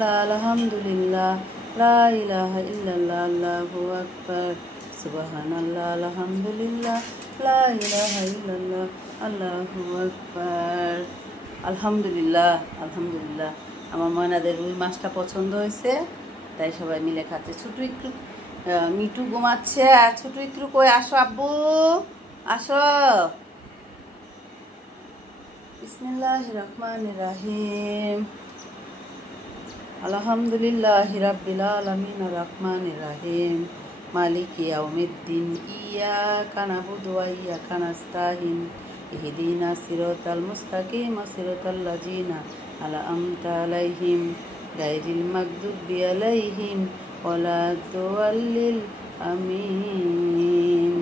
আলহামদুলিল্লাহ লা ইলাহা ইল্লাল্লাহ আল্লাহু আকবার সুবহানাল্লাহ আলহামদুলিল্লাহ লা ইলাহা ইল্লাল্লাহ আল্লাহু আকবার। আলহামদুলিল্লাহ আলহামদুলিল্লাহ। আমার ময়নাদের রুই মাছটা পছন্দ হয়েছে, তাই সবাই মিলে খাচ্ছে। ছোটু একটু মিঠু ঘুমাচ্ছে, আর ছোটু একটু কই আসো আব্বু আসো। বিসমিল্লাহির রহমানির রহিম। আলহামদুলিল্লাহি রাব্বিল আলামিন রহমানির রহিম মালিকি ইয়াউমিদ্দিন ইয়্যাকা না'বুদু ওয়া ইয়্যাকা নাস্তাঈন ইহদিনাস সিরাতাল মুস্তাকিম সিরাতাল লাযিনা আন'আমতা আলাইহিম গায়রিল মাগদুবি আলাইহিম ওয়ালাদ-দাল্লিন আমিন।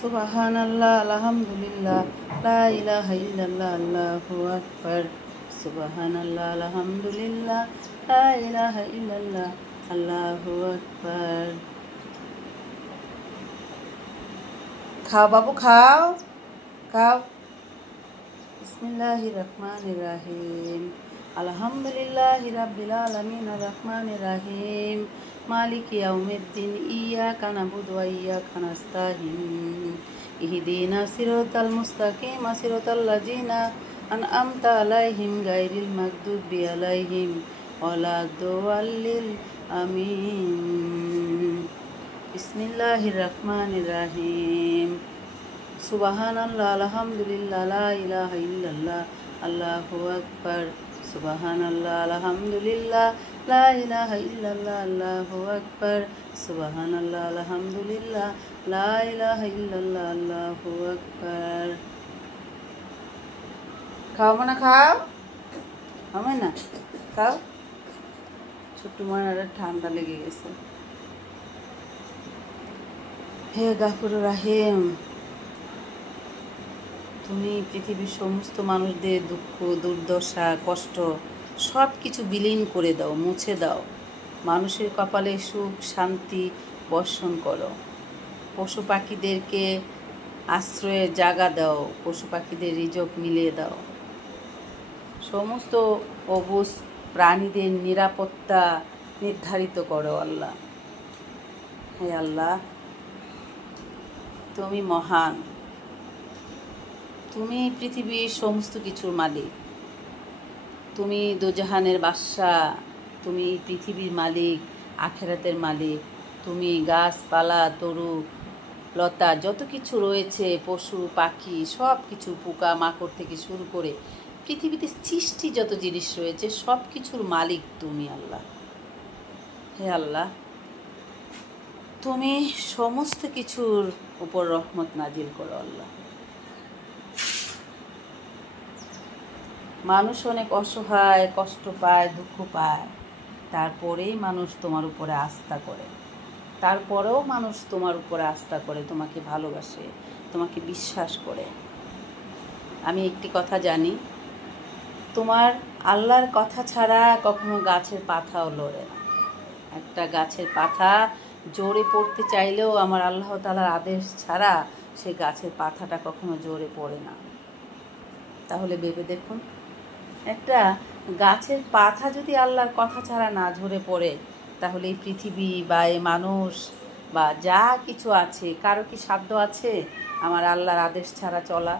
সুবহানাল্লাহ আলহামদুলিল্লাহ লা ইলাহা ইল্লাল্লাহ আল্লাহু আকবার সুবহানাল্লাহ আলহামদুলিল্লাহ লা ইলাহা ইল্লাল্লাহ আল্লাহু আকবার। খাও বাবু খাও খাও। বিসমিল্লাহির রহমানির রহিম আলহামদুলিল্লাহি রাব্বিল আলামিন রহমানির রহিম মালিকি ইয়াউমিদ্দিন ইয়্যাকা না'বুদু ওয়া ইয়্যাকা নাস্তাঈন ইহদিনাস সিরাতাল মুস্তাকিম সিরাতাল লাযিনা আন'আমতা আলাইহিম গায়রিল মাগদুবি আলাইহিম ওয়ালাদ-দাল্লিন আমিন। বিসমিল্লাহির রহমানির রহিম সুবহানাল্লাহ আলহামদুলিল্লাহ লা ইলাহা ইল্লাল্লাহ আল্লাহু আকবার সুবহানাল্লাহ আলহামদুলিল্লাহ লা ইলাহা ইল্লাল্লাহ আল্লাহু আকবার সুবহানাল্লাহ আলহামদুলিল্লাহ লা ইলাহা ইল্লাল্লাহ আল্লাহু আকবার। খাও না খাও হবে না খাও। ছোট্ট ময়নার ঠান্ডা লেগে গেছে। হে গাফুর রাহিম, তুমি পৃথিবীর সমস্ত মানুষদের দুঃখ দুর্দশা কষ্ট সব কিছু বিলীন করে দাও, মুছে দাও। মানুষের কপালে সুখ শান্তি বর্ষণ করো। পশু পাখিদেরকে আশ্রয়ের জায়গা দাও, পশু পাখিদের রিজক মিলিয়ে দাও। সমস্ত অবুঝ প্রাণীদের নিরাপত্তা নির্ধারিত করো আল্লাহ। হে আল্লাহ, তুমি মহান, তুমি পৃথিবীর সমস্ত কিছুর মালিক, তুমি দোজাহানের বাদশা, তুমি পৃথিবীর মালিক, আখেরাতের মালিক। তুমি গাছপালা তরু লতা যত কিছু রয়েছে, পশু পাখি সব কিছু, পোকা মাকড় থেকে শুরু করে পৃথিবীতে সৃষ্টি যত জিনিস রয়েছে সব কিছুর মালিক তুমি আল্লাহ। হে আল্লাহ, তুমি সমস্ত কিছুর উপর রহমত নাজিল করো আল্লাহ। মানুষ অনেক অসহায়, কষ্ট পায়, দুঃখ পায়, তারপরেই মানুষ তোমার উপরে আস্থা করে, তারপরেও মানুষ তোমার উপরে আস্থা করে, তোমাকে ভালোবাসে, তোমাকে বিশ্বাস করে। আমি একটি কথা জানি, তোমার আল্লাহর কথা ছাড়া কখনো গাছের পাতাও লড়ে না। একটা গাছের পাতা জোরে পড়তে চাইলেও আমার আল্লাহ তাআলার আদেশ ছাড়া সে গাছের পাতাটা কখনো জোরে পড়ে না। তাহলে ভেবে দেখুন, একটা গাছের পাতা যদি আল্লাহর কথা ছাড়া না ঝরে পড়ে, তাহলে এই পৃথিবী বা এই মানুষ বা যা কিছু আছে, কারো কি সাধ্য আছে আমার আল্লাহর আদেশ ছাড়া চলা,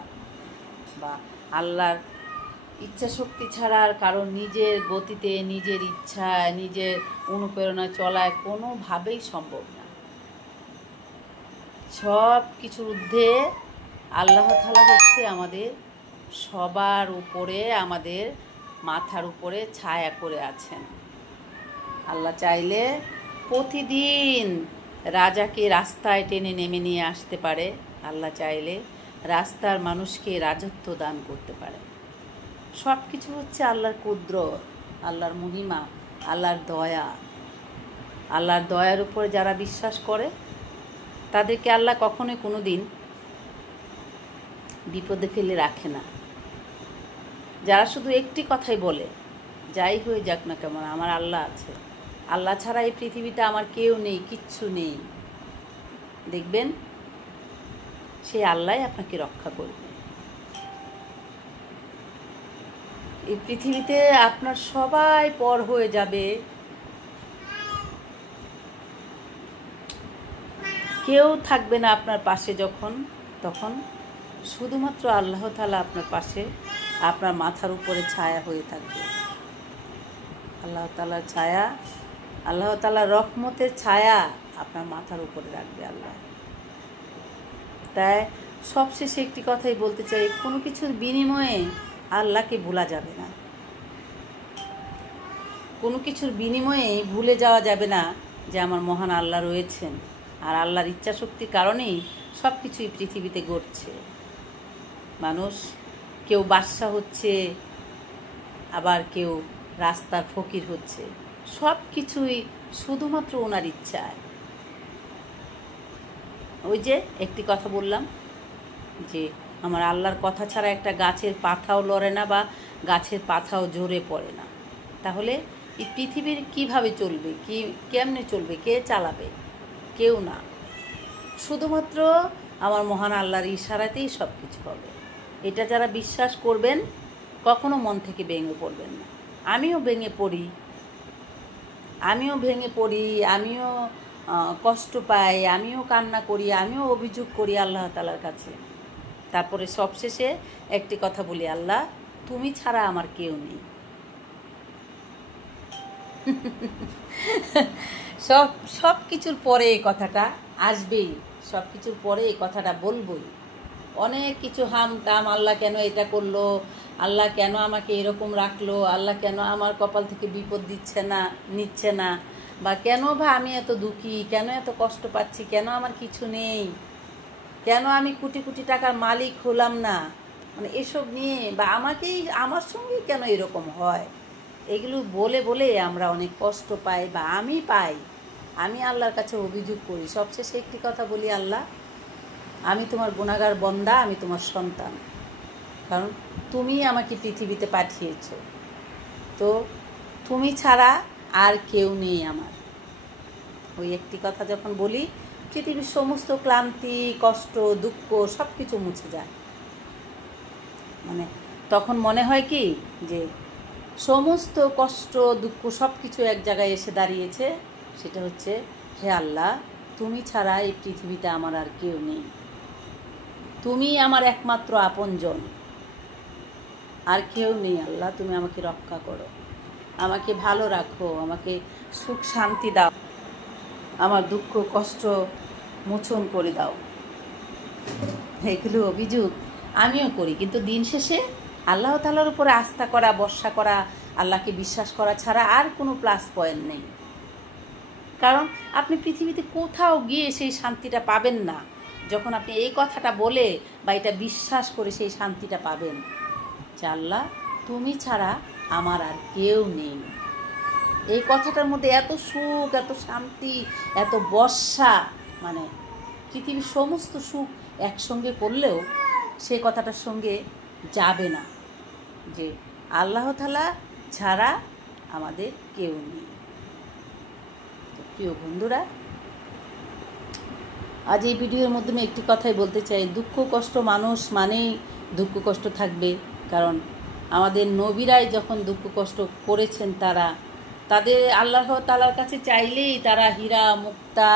বা আল্লাহর ইচ্ছা শক্তি ছাড়া আর কারণ নিজের গতিতে, নিজের ইচ্ছায়, নিজের অনুপ্রেরণায় চলায় কোনোভাবেই সম্ভব না। সব কিছুর ঊর্ধ্বে আল্লাহ তাআলা হচ্ছে আমাদের সবার উপরে, আমাদের মাথার উপরে ছায়া করে আছেন। আল্লাহ চাইলে প্রতিদিন রাজাকে রাস্তায় টেনে নেমে নিয়ে আসতে পারে, আল্লাহ চাইলে রাস্তার মানুষকে রাজত্ব দান করতে পারে। সব কিছু হচ্ছে আল্লাহর কুদরত, আল্লাহর মহিমা, আল্লাহর দয়া। আল্লাহর দয়ার উপরে যারা বিশ্বাস করে তাদেরকে আল্লাহ কখনোই কোনো দিন বিপদে ফেলে রাখে না। যারা শুধু একটি কথাই বলে, যাই হয়ে যাক না কেমন আমার আল্লাহ আছে, আল্লাহ ছাড়া এই পৃথিবীতে আমার কেউ নেই, কিচ্ছু নেই, দেখবেন সেই আল্লাহই আপনাকে রক্ষা করবে। এই পৃথিবীতে আপনার সবাই পর হয়ে যাবে, কেউ থাকবে না আপনার পাশে যখন, তখন শুধুমাত্র আল্লাহ তাআলা আপনার পাশে, আপনার মাথার উপরে ছায়া হয়ে থাকবে। আল্লাহ তাআলার ছায়া, আল্লাহ তাআলার রহমতের ছায়া আপনার মাথার উপরে রাখবে আল্লাহ। তাই সবশেষে একটি কথাই বলতে চাই, কোনো কিছুর বিনিময়ে আল্লাহকে ভোলা যাবে না, কোনো কিছুর বিনিময়ে ভুলে যাওয়া যাবে না যে আমার মহান আল্লাহ রয়েছেন, আর আল্লাহর ইচ্ছা শক্তির কারণেই সব কিছুই পৃথিবীতে ঘটছে। মানুষ কেউ বাদশা হচ্ছে, আবার কেউ রাস্তার ফকির হচ্ছে, সব কিছুই শুধুমাত্র ওনার ইচ্ছায়। ওই যে একটি কথা বললাম যে আমার আল্লাহর কথা ছাড়া একটা গাছের পাতাও লড়ে না বা গাছের পাতাও ঝরে পড়ে না। তাহলে এই পৃথিবীর কিভাবে চলবে, কেমনে চলবে, কে চালাবে? কেউ না, শুধুমাত্র আমার মহান আল্লাহর ইশারাতেই সব কিছু হবে। এটা যারা বিশ্বাস করবেন কখনো মন থেকে ভেঙে পড়বেন না। আমিও ভেঙে পড়ি, আমিও কষ্ট পাই, আমিও কান্না করি, আমিও অভিযোগ করি আল্লাহ তাআলার কাছে। তারপরে সবশেষে একটি কথা বলি, আল্লাহ তুমি ছাড়া আমার কেউ নেই। সব কিছুর পরে এই কথাটা আসবেই, সব কিছুর পরে এই কথাটা বলবই। অনেক কিছু হাম তাম, আল্লাহ কেন এটা করলো, আল্লাহ কেন আমাকে এরকম রাখলো, আল্লাহ কেন আমার কপাল থেকে বিপদ নিচ্ছে না, বা কেন বা আমি এত দুঃখী, কেন এত কষ্ট পাচ্ছি, কেন আমার কিছু নেই, কেন আমি কোটি কোটি টাকার মালিক হলাম না, মানে এসব নিয়ে, বা আমার সঙ্গেই কেন এরকম হয়, এগুলো বলে বলে আমরা অনেক কষ্ট পাই, বা আমি আল্লাহর কাছে অভিযোগ করি। সবশেষে একটি কথা বলি, আল্লাহ আমি তোমার গুনাহগার বান্দা, আমি তোমার সন্তান, কারণ তুমি আমাকে পৃথিবীতে পাঠিয়েছ, তো তুমি ছাড়া আর কেউ নেই আমার। ওই একটি কথা যখন বলি, পৃথিবীর সমস্ত ক্লান্তি, কষ্ট, দুঃখ সব কিছু মুছে যায়। মানে তখন মনে হয় কি যে সমস্ত কষ্ট, দুঃখ সব কিছু এক জায়গায় এসে দাঁড়িয়েছে, সেটা হচ্ছে হে আল্লাহ তুমি ছাড়া এই পৃথিবীতে আমার আর কেউ নেই, তুমি আমার একমাত্র আপনজন, আর কেউ নেই। আল্লাহ তুমি আমাকে রক্ষা করো, আমাকে ভালো রাখো, আমাকে সুখ শান্তি দাও, আমার দুঃখ কষ্ট মোচন করে দাও। এগুলো অভিযোগ আমিও করি, কিন্তু দিন শেষে আল্লাহ তাআলার উপরে আস্থা করা, ভরসা করা, আল্লাহকে বিশ্বাস করা ছাড়া আর কোনো প্লাস পয়েন্ট নেই। কারণ আপনি পৃথিবীতে কোথাও গিয়ে সেই শান্তিটা পাবেন না যখন আপনি এই কথাটা বলে বা এটা বিশ্বাস করে সেই শান্তিটা পাবেন যে আল্লাহ তুমি ছাড়া আমার আর কেউ নেই। এই কথাটার মধ্যে এত সুখ, এত শান্তি, এত বর্ষা, মানে পৃথিবীর সমস্ত সুখ একসঙ্গে করলেও সে কথাটার সঙ্গে যাবে না যে আল্লাহ তাআলা ছাড়া আমাদের কেউ নেই। তো প্রিয় বন্ধুরা, আজ এই ভিডিওর মাধ্যমে একটি কথাই বলতে চাই, দুঃখ কষ্ট, মানুষ মানেই দুঃখ কষ্ট থাকবে। কারণ আমাদের নবীরাই যখন দুঃখ কষ্ট করেছেন, তাদের আল্লাহ তাআলার কাছে চাইলেই তারা হীরা, মুক্তা,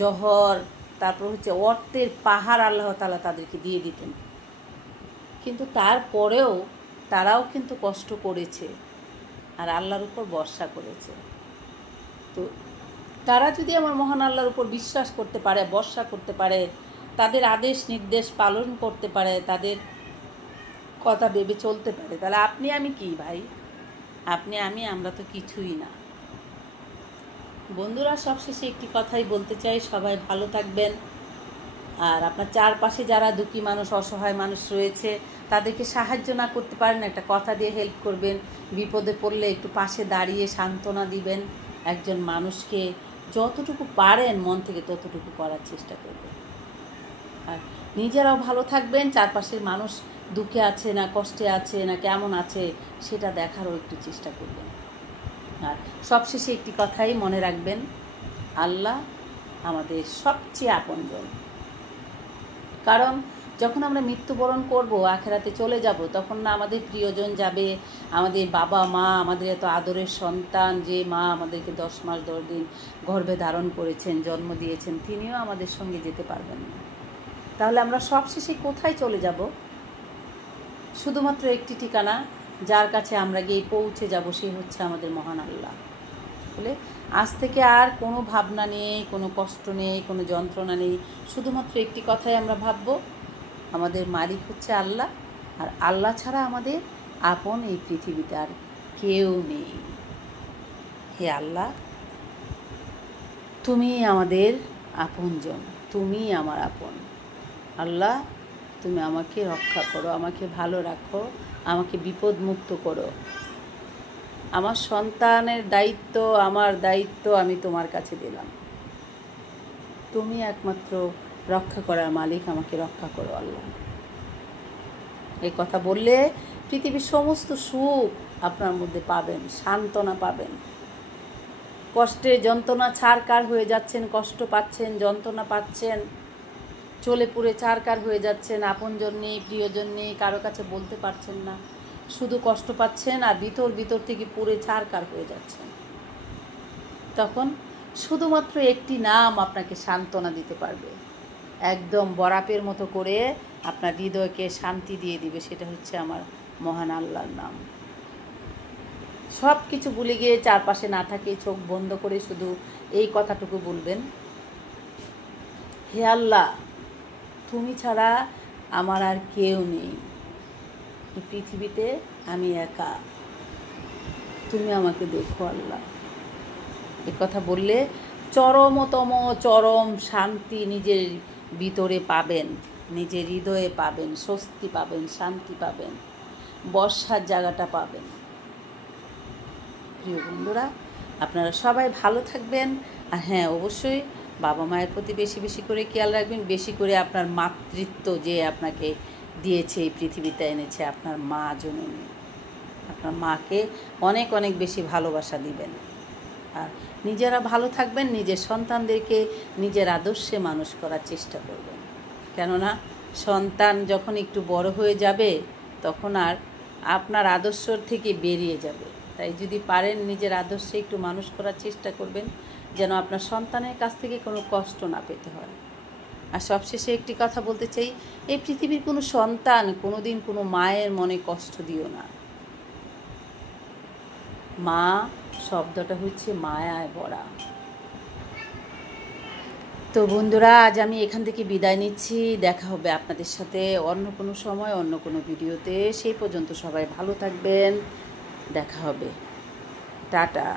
জহর, তারপর হচ্ছে অর্থের পাহাড় আল্লাহ তাআলা তাদেরকে দিয়ে দিতেন। কিন্তু তারপরেও তারাও কিন্তু কষ্ট করেছে আর আল্লাহর উপর ভরসা করেছে। তো তারা যদি আমার মহান আল্লাহর উপর বিশ্বাস করতে পারে, ভরসা করতে পারে, তাদের আদেশ নির্দেশ পালন করতে পারে, তাদের কথা ভেবে চলতে পারে, তাহলে আপনি আমি কি ভাই? আমরা তো কিছুই না। বন্ধুরা, সবশেষে একটি কথাই বলতে চাই, সবাই ভালো থাকবেন। আর আপনার চারপাশে যারা দুঃখী মানুষ, অসহায় মানুষ রয়েছে, তাদেরকে সাহায্য না করতে পারেন, একটা কথা দিয়ে হেল্প করবেন। বিপদে পড়লে একটু পাশে দাঁড়িয়ে সান্ত্বনা দিবেন। একজন মানুষকে যতটুকু পারেন মন থেকে ততটুকু করার চেষ্টা করবেন। আর নিজেরাও ভালো থাকবেন, চারপাশের মানুষ দুঃখে আছে না কষ্টে আছে না কেমন আছে সেটা দেখারও একটু চেষ্টা করবেন। আর সবশেষে একটি কথাই মনে রাখবেন, আল্লাহ আমাদের সবচেয়ে আপনজন। কারণ যখন আমরা মৃত্যুবরণ করব, আখেরাতে চলে যাব, তখন না আমাদের প্রিয়জন যাবে, আমাদের বাবা মা, আমাদের এত আদরের সন্তান, যে মা আমাদেরকে 10 মাস 10 দিন গর্ভে ধারণ করেছেন, জন্ম দিয়েছেন, তিনিও আমাদের সঙ্গে যেতে পারবেন না। তাহলে আমরা সবশেষে কোথায় চলে যাব? শুধুমাত্র একটি ঠিকানা, যার কাছে আমরা গিয়ে পৌঁছে যাব, সে হচ্ছে আমাদের মহান আল্লাহ। বলে আজ থেকে আর কোনো ভাবনা নেই, কোনো কষ্ট নেই, কোনো যন্ত্রণা নেই, শুধুমাত্র একটি কথাই আমরা ভাবব, আমাদের মালিক হচ্ছে আল্লাহ, আর আল্লাহ ছাড়া আমাদের আপন এই পৃথিবীতে আর কেউ নেই। হে আল্লাহ, তুমি আমাদের আপনজন, তুমি আমার আপন। আল্লাহ, তুমি আমাকে রক্ষা করো, আমাকে ভালো রাখো, আমাকে বিপদমুক্ত করো। আমার সন্তানের দায়িত্ব, আমার দায়িত্ব আমি তোমার কাছে দিলাম। তুমি একমাত্র রক্ষা করার মালিক, আমাকে রক্ষা করো আল্লাহ। এই কথা বললে পৃথিবীর সমস্ত সুখ আপনার মধ্যে পাবেন, সান্ত্বনা পাবেন। কষ্টে যন্ত্রণা ছারকার হয়ে যাচ্ছেন, কষ্ট পাচ্ছেন, যন্ত্রণা পাচ্ছেন, চলে পুড়ে ছারকার হয়ে যাচ্ছেন, আপনজন নেই, প্রিয়জন নেই, কারো কাছে বলতে পারছেন না, শুধু কষ্ট পাচ্ছেন আর ভিতর থেকে পুড়ে ছারকার হয়ে যাচ্ছেন। তখন শুধুমাত্র একটি নাম আপনাকে সান্ত্বনা দিতে পারবে, একদম বরাপের মতো করে আপনার হৃদয়কে শান্তি দিয়ে দিবে, সেটা হচ্ছে আমার মহান আল্লাহর নাম। সব কিছু ভুলে গিয়ে চারপাশে না থাকে, চোখ বন্ধ করে শুধু এই কথাটুকু বলবেন, হে আল্লাহ, তুমি ছাড়া আমার আর কেউ নেই, এই পৃথিবীতে আমি একা, তুমি আমাকে দেখো আল্লাহ। এ কথা বললে চরম শান্তি নিজের ভিতরে পাবেন, নিজের হৃদয়ে পাবেন, স্বস্তি পাবেন, শান্তি পাবেন, বর্ষার জায়গাটা পাবেন। প্রিয় বন্ধুরা, আপনারা সবাই ভালো থাকবেন। আর হ্যাঁ, অবশ্যই বাবা মায়ের প্রতি বেশি বেশি করে খেয়াল রাখবেন, বেশি করে আপনার মাতৃত্ব যে আপনাকে দিয়েছে, এই পৃথিবীতে এনেছে, আপনার মা জননী, আপনার মাকে অনেক অনেক বেশি ভালোবাসা দিবেন। আর নিজেরা ভালো থাকবেন, নিজের সন্তানদেরকে নিজের আদর্শে মানুষ করার চেষ্টা করবেন। কেননা সন্তান যখন একটু বড় হয়ে যাবে, তখন আর আপনার আদর্শ থেকে বেরিয়ে যাবে। তাই যদি পারেন নিজের আদর্শে একটু মানুষ করার চেষ্টা করবেন, যেন আপনার সন্তানের কাছ থেকে কোনো কষ্ট না পেতে হয়। আর সবশেষে একটি কথা বলতে চাই, এই পৃথিবীর কোনো সন্তান কোনোদিন কোনো মায়ের মনে কষ্ট দিও না। মা শব্দটা হচ্ছে মায়ায় ভরা। তো বন্ধুরা, আজ আমি এখান থেকে বিদায় নিচ্ছি। দেখা হবে আপনাদের সাথে অন্য কোনো সময়, অন্য কোনো ভিডিওতে। সেই পর্যন্ত সবাই ভালো থাকবেন, দেখা হবে, টাটা।